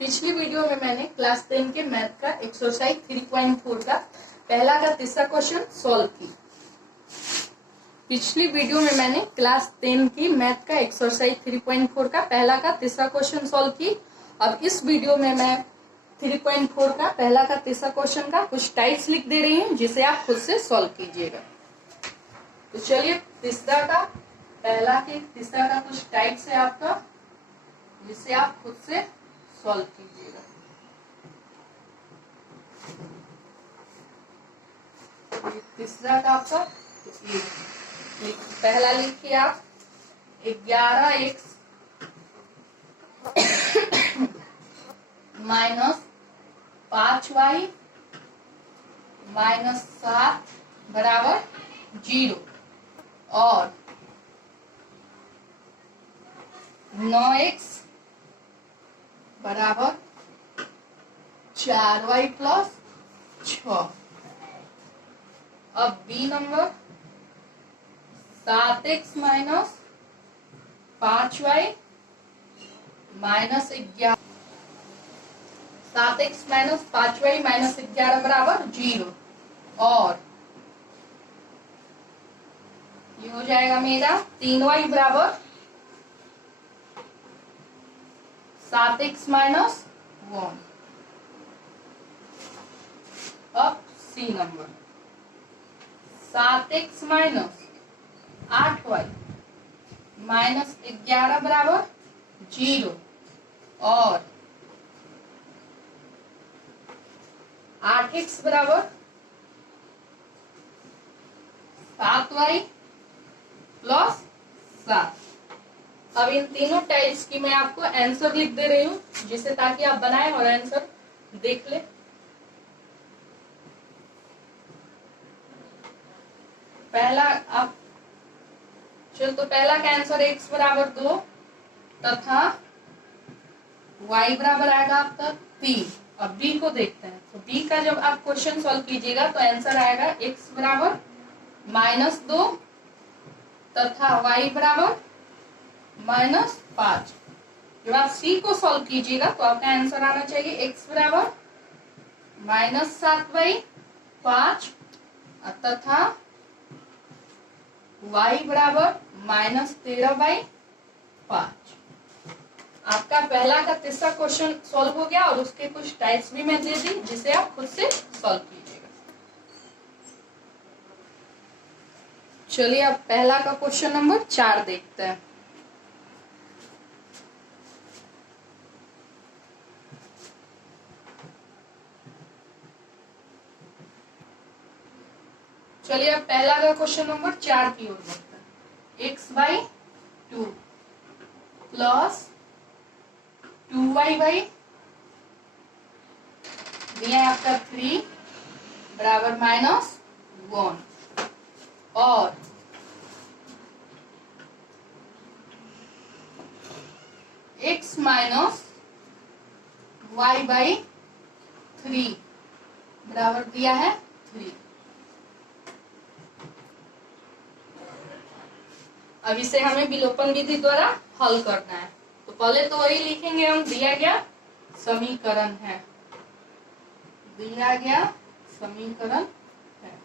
पिछली वीडियो में मैंने क्लास 10 के मैथ का एक्सरसाइज 3.4 का पहला का तीसरा क्वेश्चन सॉल्व की। पिछली वीडियो में मैंने क्लास 10 की मैथ का एक्सरसाइज 3.4 का पहला का तीसरा क्वेश्चन सॉल्व की। अब इस वीडियो में मैं 3.4 का पहला का तीसरा क्वेश्चन का कुछ टाइप्स लिख दे रही हूँ जिसे आप खुद से सॉल्व कीजिएगा। तो चलिए तीसरा का पहला के तीसरा का कुछ टाइप्स है आपका जिसे आप खुद से सॉल्व कीजिएगा। तीसरा का आपका पहला लिखिए आप 11x माइनस 5y माइनस 7 बराबर 0 और 9x बराबर 4y प्लस 6। अब B number 7x minus 5y minus 11 7x minus 5y minus 11 बराबर 0 और ये हो जाएगा मेरा 3y बराबर 7x माइनस 1। अब सी number 7x minus 8y minus 11 बराबर 0 और 8x बराबर 7y प्लस 7। अब इन तीनों टाइप्स की मैं आपको आंसर लिख दे रही हूँ जिसे ताकि आप बनाएं और आंसर देख ले। पहला आप चलो तो पहला का आंसर x बराबर 2 तथा y बराबर आएगा आपका 3। अब b को देखते हैं। तो b का जब आप क्वेश्चन सॉल्व कीजिएगा तो आंसर आएगा x बराबर -2 तथा y बराबर -5। जब आप c को सॉल्व कीजिएगा तो आपका आंसर आना चाहिए x बराबर -7/5 तथा y बराबर -13/5। आपका पहला का तीसरा क्वेश्चन सॉल्व हो गया और उसके कुछ टाइप्स भी मैं दे दी जिसे आप खुद से सॉल्व कीजिएगा। चलिए अब पहला का क्वेश्चन नंबर 4 देखते हैं। चलिए अब पहला का क्वेश्चन नंबर 4 की ओर बढ़ते हैं। x/2 प्लस 2y दिया है आपका 3 बराबर -1 और x माइनस y/3 बराबर दिया है 3। अब इसे हमें विलोपन विधि द्वारा हल करना है। तो पहले तो वही लिखेंगे हम दिया गया समीकरण है, दिया गया समीकरण है।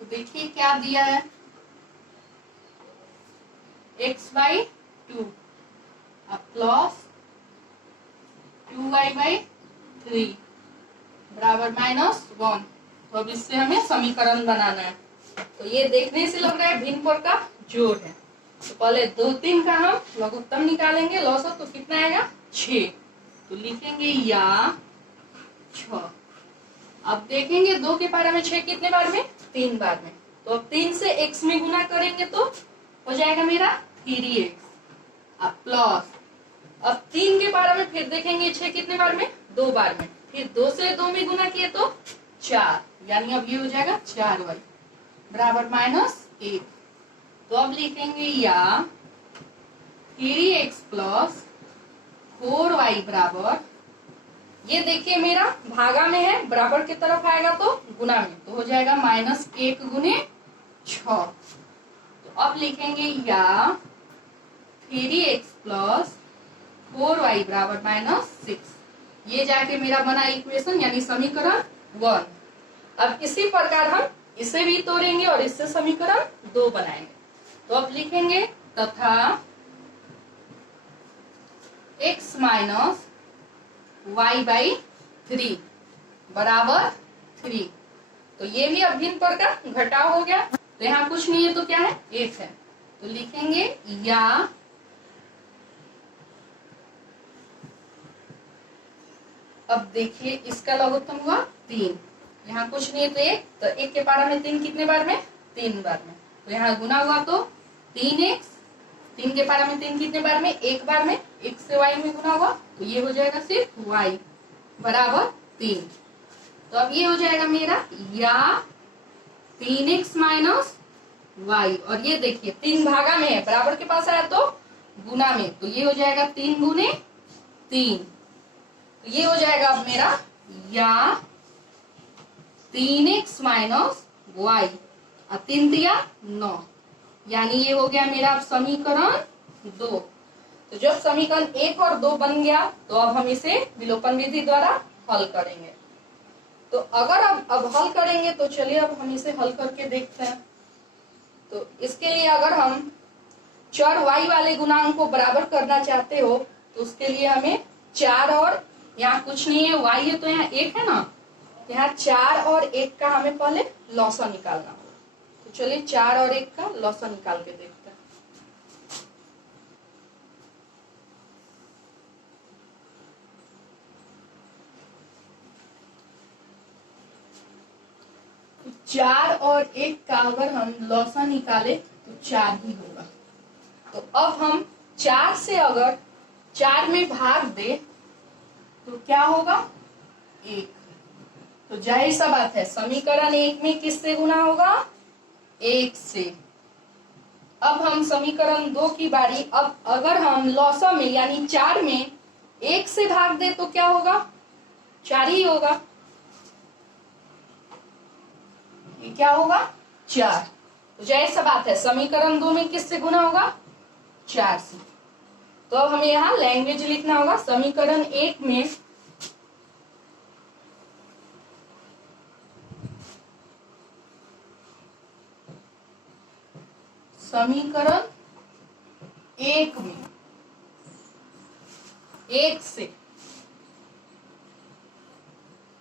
तो देखिए क्या दिया है x/2 प्लस 2y/3 बराबर -1। तो अब इससे हमें समीकरण बनाना है। तो ये देखने से लग रहा है भिन्न पर का जोड़ है। तो पहले 2 3 का हम लघुत्तम निकालेंगे लौसो तो कितना आएगा 6। तो लिखेंगे या 6। अब देखेंगे 2 के पारा में 6 कितने बार में 3 बार में। तो अब 3 से x में गुना करेंगे तो हो जाएगा मेरा 3x। अब प्लस अब 3 के पारा में फिर देखेंगे 6 कितने बार में 2 बार में। फिर 2 से 2 में गुना किए तो 4 यानी अब ये हो जाएगा 4y बराबर -1। तो अब लिखेंगे या 3x प्लस 4y बराबर ये देखिए मेरा भागा में है, बराबर की तरफ आएगा तो गुना में, तो हो जाएगा -1 गुने 6। तो अब लिखेंगे या 3x प्लस 4y बराबर -6। ये जाके मेरा बना इक्वेशन यानी समीकरण 1। अब इसी प्रकार हम इसे भी तोड़ेंगे और इससे समीकरण 2 बनाएंगे। तो अब लिखेंगे तथा x माइनस y बाई 3 बराबर 3। तो ये भी अब भिन्न पर का घटाव हो गया। तो यहाँ कुछ नहीं है तो क्या है, 1 है। तो लिखेंगे या अब देखिए इसका लघुत्तम हुआ 3। यहाँ कुछ नहीं है तो 1, तो 1 के पारा में 3 कितने बार में, 3 बार में। तो यहाँ गुना हुआ तो 3x, 3 के पारा में 3 कितने बार में, 1 बार में, x से y में गुना हुआ तो ये हो जाएगा सिर्फ y बराबर 3। तो अब ये हो जाएगा मेरा या 3x माइनस y, और ये देखिए 3 भागा में है, बराबर के पास आया तो गुना में, तो ये हो जाएगा 3 गुने 3। तो ये हो जाएगा अब मेरा या 3x माइनस y, और 3 दिया 9, यानी ये हो गया मेरा समीकरण 2। तो जब समीकरण 1 और 2 बन गया तो अब हम इसे विलोपन विधि द्वारा हल करेंगे। तो अगर अब हल करेंगे तो चलिए अब हम इसे हल करके देखते हैं। तो इसके लिए अगर हम चर y वाले गुणांक को बराबर करना चाहते हो तो उसके लिए हमें 4 और यहाँ कुछ नहीं है y है तो यहाँ 1 है ना, यहाँ 4 और 1 का हमें पहले लॉसा निकालना होगा। तो चलिए 4 और 1 का लॉसा निकाल के देखते हैं। तो 4 और 1 का अगर हम लॉसा निकाले तो 4 ही होगा। तो अब हम 4 से अगर 4 में भाग दे तो क्या होगा, 1। तो जाहिर सा बात है समीकरण 1 में किससे गुना होगा, 1 से। अब हम समीकरण 2 की बारी, अब अगर हम लॉसा में यानी 4 में 1 से भाग दे तो क्या होगा, 4 ही होगा। ये क्या होगा, 4। तो जाहिर सा बात है समीकरण 2 में किससे गुना होगा, 4 से। तो अब हमें यहाँ लैंग्वेज लिखना होगा। समीकरण 1 में समीकरण 1 में 1 से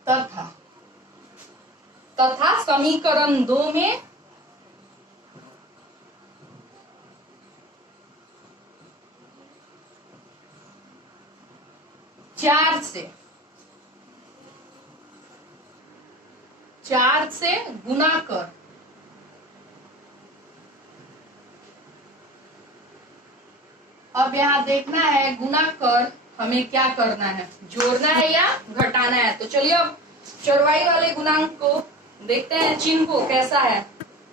तथा समीकरण 2 में 4 से गुना कर अब यहाँ देखना है गुना कर हमें क्या करना है, जोड़ना है या घटाना है। तो चलिए अब चौड़ाई वाले गुणांक को देखते हैं, चिन्ह को कैसा है।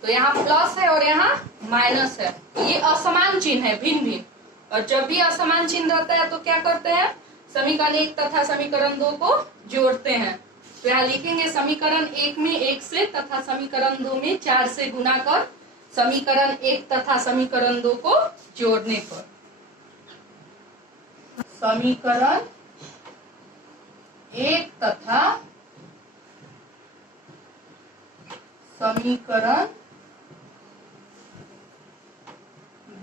तो यहाँ प्लस है और यहाँ माइनस है। ये असमान चिन्ह है, भिन्न भिन्न। और जब भी असमान चिन्ह रहता है तो क्या करते हैं, समीकरण 1 तथा समीकरण 2 को जोड़ते हैं। तो यहाँ लिखेंगे समीकरण 1 में 1 से तथा समीकरण 2 में 4 से गुना कर समीकरण 1 तथा समीकरण 2 को जोड़ने पर समीकरण 1 तथा समीकरण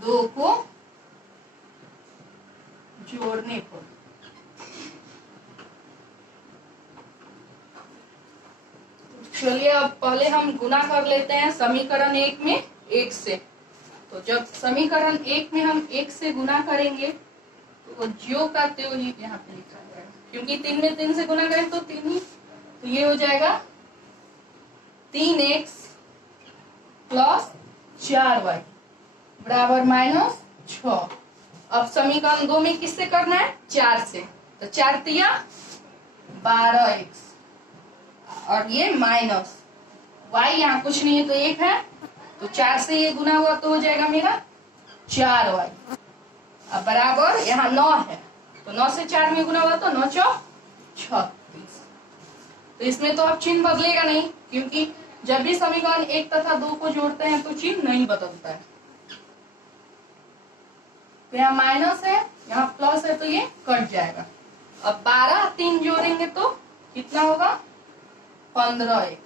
2 को जोड़ने पर चलिए अब पहले हम गुना कर लेते हैं समीकरण 1 में 1 से। तो जब समीकरण 1 में हम 1 से गुना करेंगे तो ज्यो का त्यों ही यहाँ पे लिखा जाएगा, क्योंकि 3 में 3 से गुना करें तो 3 ही। तो ये हो जाएगा 3x प्लस 4y बराबर -6। अब समीकरण 2 में किससे करना है, 4 से। तो 4 तिया 12x और ये माइनस y, यहाँ कुछ नहीं है तो 1 है। तो 4 से ये गुना हुआ तो हो जाएगा मेरा 4y। अब बराबर यहाँ 9 है तो 9 से 4 में गुना हुआ तो 9 चौक 36। तो इसमें तो अब चिन्ह बदलेगा नहीं, क्योंकि जब भी समीकरण 1 तथा 2 को जोड़ते हैं तो चिन्ह नहीं बदलता है। तो यहाँ माइनस है, यहाँ प्लस है, तो ये कट जाएगा। अब 12 3 जोड़ेंगे तो कितना होगा? 15x।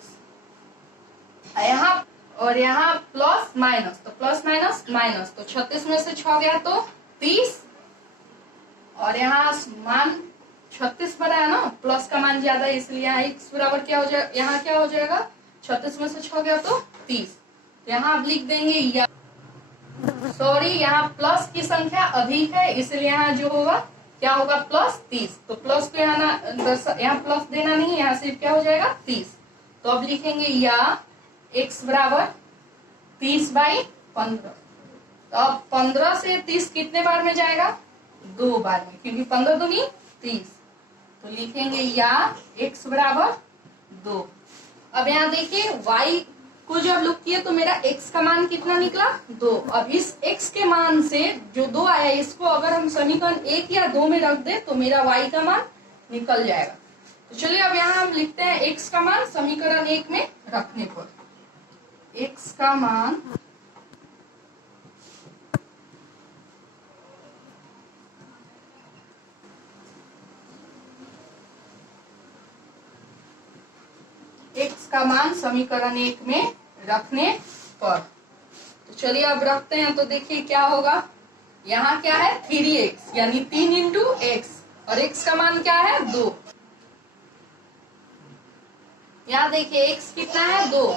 यहाँ और यहाँ प्लस माइनस, तो प्लस माइनस माइनस, तो 36 में से 6 गया तो 30। और यहाँ मान 36 बना है ना, प्लस का मान ज्यादा है, इसलिए यहाँ x बराबर क्या हो जाएगा? यहाँ क्या हो जाएगा? 36 में से 6 गया तो 30। तो यहाँ आप लिख देंगे या सॉरी, यहाँ प्लस की संख्या अधिक है, इसलिए यहाँ जो होगा क्या होगा? प्लस 30। तो प्लस को यहाँ प्लस देना नहीं है, यहाँ सिर्फ क्या हो जाएगा? 30। तो अब लिखेंगे या x बराबर 30/15। तो अब 15 से 30 कितने बार में जाएगा? 2 बार में, क्योंकि 15 दूनी 30। तो लिखेंगे या x बराबर 2। अब यहाँ देखिए y को जब लुक किए तो मेरा x का मान कितना निकला? 2। अब इस x के मान से जो 2 आया, इसको अगर हम समीकरण 1 या 2 में रख दे तो मेरा y का मान निकल जाएगा। तो चलिए अब यहाँ हम लिखते हैं x का मान समीकरण 1 में रखने पर। x का मान समीकरण 1 में रखने पर। तो चलिए अब रखते हैं, तो देखिए क्या होगा। यहाँ क्या है? 3x, यानी 3 इंटू एक्स, और x का मान क्या है? 2। यहाँ देखिए x कितना है? 2।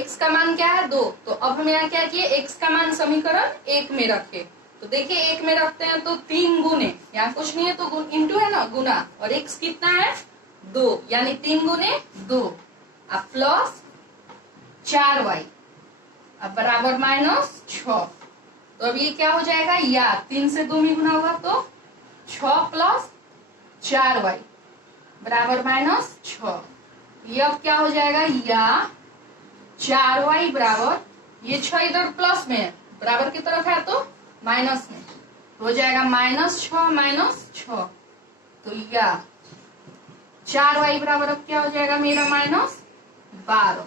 x का मान क्या है? 2। तो अब हम यहाँ क्या किए? x का मान समीकरण 1 में रखे। तो देखिए 1 में रखते हैं तो 3 गुने, यहाँ कुछ नहीं है तो इंटू है ना, गुना, और x कितना है? 2, यानी 3 गुने 2, अब प्लस 4y, अब बराबर माइनस 6। तो अब ये क्या हो जाएगा? या 3 से 2 में गुना होगा तो 6 प्लस 4y बराबर माइनस 6। ये अब क्या हो जाएगा? या 4y बराबर, ये 6 इधर प्लस में है, बराबर की तरफ है तो माइनस में, हो जाएगा -6 -6। तो या 4y बराबर अब क्या हो जाएगा मेरा? -12।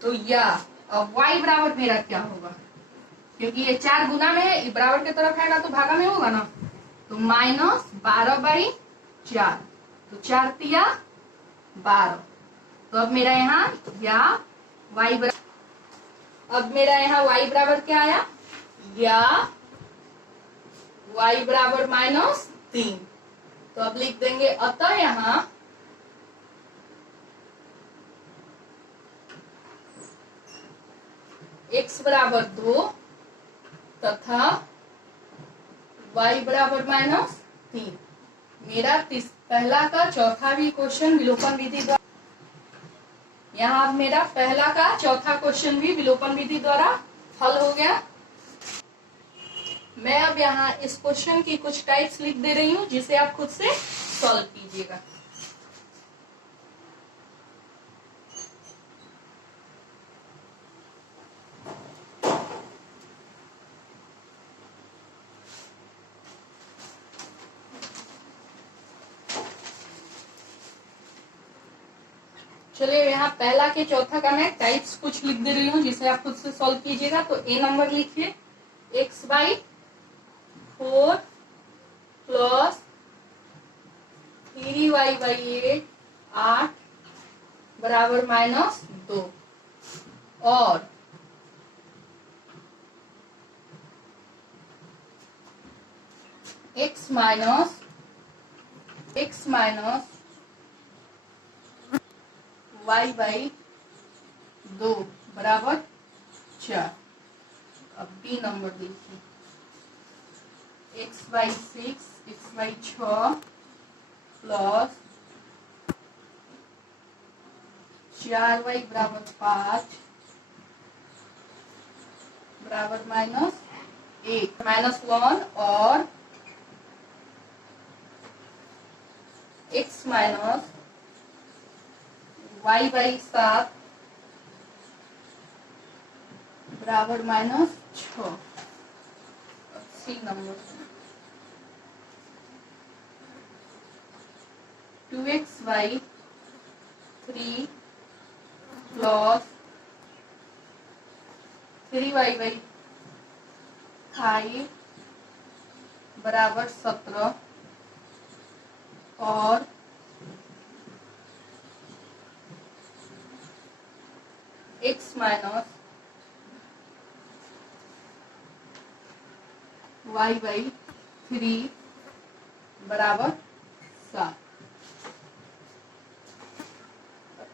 तो या अब y बराबर मेरा क्या होगा? क्योंकि ये 4 गुना में है, बराबर की तरफ आएगा तो भागा में होगा ना, तो -12/4, तो 4 तिया 12। तो अब मेरा यहाँ या y बराबर, अब मेरा यहाँ y बराबर क्या आया? या y बराबर -3। तो अब लिख देंगे अतः यहाँ x बराबर 2 तथा y बराबर -3। मेरा पहला का चौथा भी क्वेश्चन विलोपन विधि द्वारा, यहाँ मेरा पहला का चौथा क्वेश्चन भी विलोपन विधि द्वारा हल हो गया। मैं अब यहाँ इस क्वेश्चन की कुछ टाइप्स लिख दे रही हूँ, जिसे आप खुद से सॉल्व कीजिएगा। चलिए यहाँ पहला के चौथा का मैं टाइप्स कुछ लिख दे रही हूँ, जिसे आप खुद से सॉल्व कीजिएगा। तो ए नंबर लिखिए, x/4 प्लस 3y/8 8 बराबर -2, और x माइनस y/2 बराबर 4। अब बी नंबर देखिए, x/6 x/6 प्लस 4y बराबर 5 बराबर -1 और x माइनस y/7 बराबर -6। सी नंबर 2x/3 प्लस 3y/5 5 बराबर 17 और x माइनस y बाई 3 बराबर 7।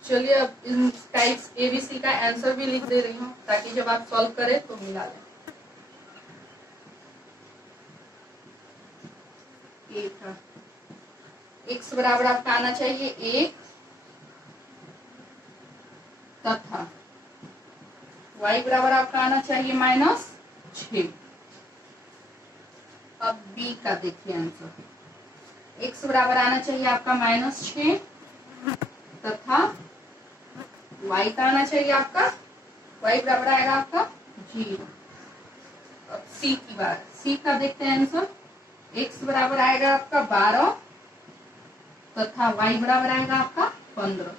चलिए अब इन टाइप्स एबीसी का आंसर भी लिख दे रही हूँ ताकि जब आप सॉल्व करें तो मिला लें। एक x बराबर आपका आना चाहिए 1 तथा y बराबर आपका आना चाहिए -6। अब b का देखिए आंसर। x बराबर आना चाहिए आपका -6 तथा y का आना चाहिए आपका, y बराबर आएगा आपका 0। अब c की बात, c का देखते हैं आंसर। x बराबर आएगा आपका 12 तथा y बराबर आएगा आपका 15।